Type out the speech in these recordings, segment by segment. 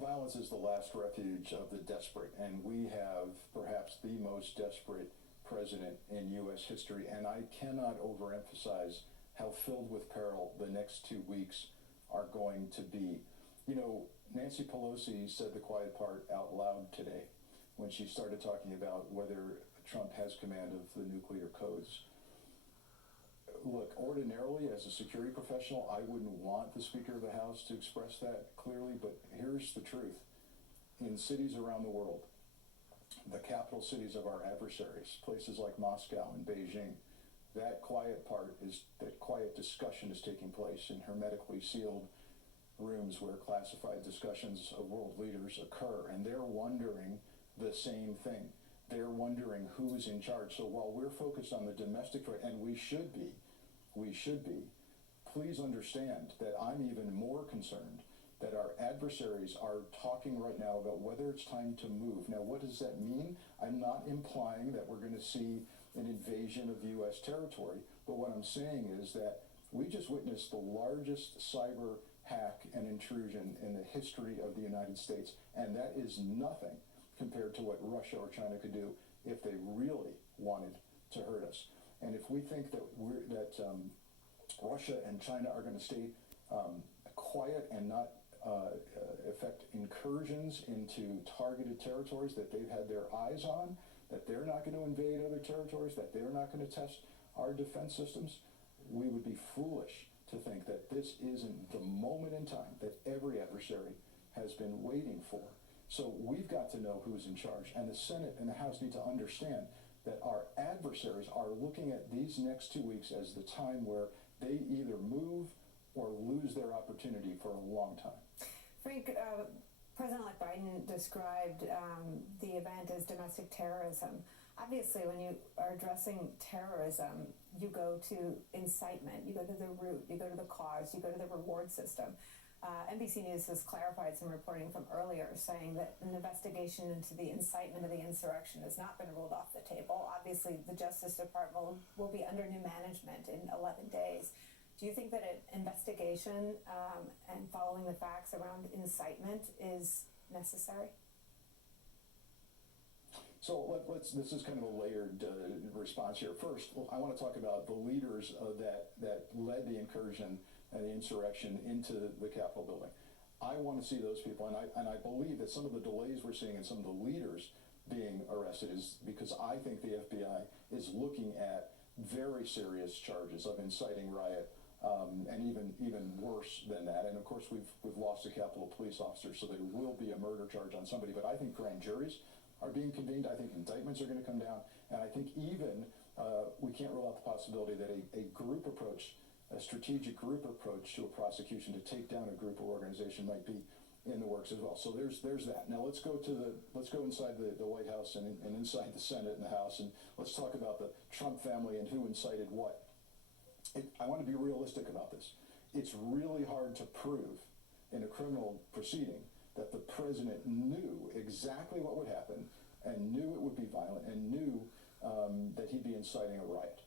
Violence is the last refuge of the desperate, and we have perhaps the most desperate president in U.S. history, and I cannot overemphasize how filled with peril the next 2 weeks are going to be. You know, Nancy Pelosi said the quiet part out loud today when she started talking about whether Trump has command of the nuclear codes. Look, ordinarily, as a security professional, I wouldn't want the Speaker of the House to express that clearly, but here's the truth. In cities around the world, the capital cities of our adversaries, places like Moscow and Beijing, that quiet discussion is taking place in hermetically sealed rooms where classified discussions of world leaders occur, and they're wondering the same thing. They're wondering who's in charge. So while we're focused on the domestic threat, and we should be, please understand that I'm even more concerned that our adversaries are talking right now about whether it's time to move. Now, what does that mean? I'm not implying that we're going to see an invasion of U.S. territory, but what I'm saying is that we just witnessed the largest cyber hack and intrusion in the history of the United States, and that is nothing compared to what Russia or China could do if they really wanted to hurt us. And if we think that Russia and China are going to stay quiet and not effect incursions into targeted territories that they've had their eyes on, that they're not going to invade other territories, that they're not going to test our defense systems, we would be foolish to think that this isn't the moment in time that every adversary has been waiting for. So we've got to know who's in charge, and the Senate and the House need to understand that our adversaries are looking at these next 2 weeks as the time where they either move or lose their opportunity for a long time. Frank, President-elect Biden described the event as domestic terrorism. Obviously, when you are addressing terrorism, you go to incitement, you go to the root, you go to the cause, you go to the reward system. NBC News has clarified some reporting from earlier saying that an investigation into the incitement of the insurrection has not been ruled off the table. Obviously, the Justice Department will be under new management in 11 days. Do you think that an investigation and following the facts around incitement is necessary? So this is kind of a layered response here. First, I want to talk about the leaders that led the incursion and the insurrection into the Capitol building. I want to see those people, and I believe that some of the delays we're seeing in some of the leaders being arrested is because I think the FBI is looking at very serious charges of inciting riot, and even worse than that. And of course, we've lost a Capitol police officer, so there will be a murder charge on somebody. But I think grand juries are being convened. I think indictments are going to come down, and I think even we can't rule out the possibility that a group approach, a strategic group approach to a prosecution to take down a group or organization might be in the works as well. So there's that. Now let's go inside the White House and inside the Senate and the House, and let's talk about the Trump family and who incited what. I want to be realistic about this. It's really hard to prove in a criminal proceeding that the president knew exactly what would happen and knew it would be violent and knew that he'd be inciting a riot.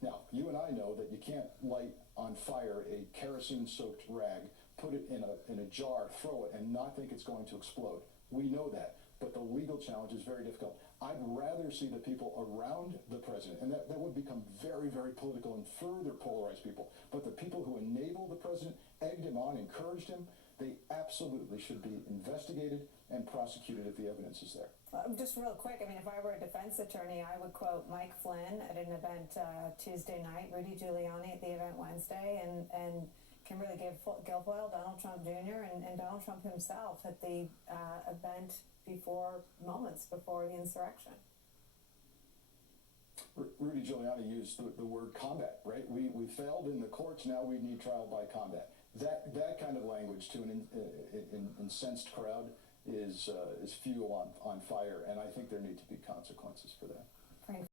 Now, you and I know that you can't light on fire a kerosene-soaked rag, put it in a jar, throw it, and not think it's going to explode. We know that, but the legal challenge is very difficult. I'd rather see the people around the president, and that would become very, very political and further polarize people, but the people who enabled the president, egged him on, encouraged him, they absolutely should be investigated and prosecuted if the evidence is there. Just real quick, I mean, if I were a defense attorney, I would quote Mike Flynn at an event Tuesday night, Rudy Giuliani at the event Wednesday, and Kimberly Guilfoyle, Donald Trump Jr., and Donald Trump himself at the event moments before the insurrection. Rudy Giuliani used the word combat, right? We failed in the courts, now we need trial by combat. That kind of language to an incensed crowd is fuel on fire, and I think there need to be consequences for that.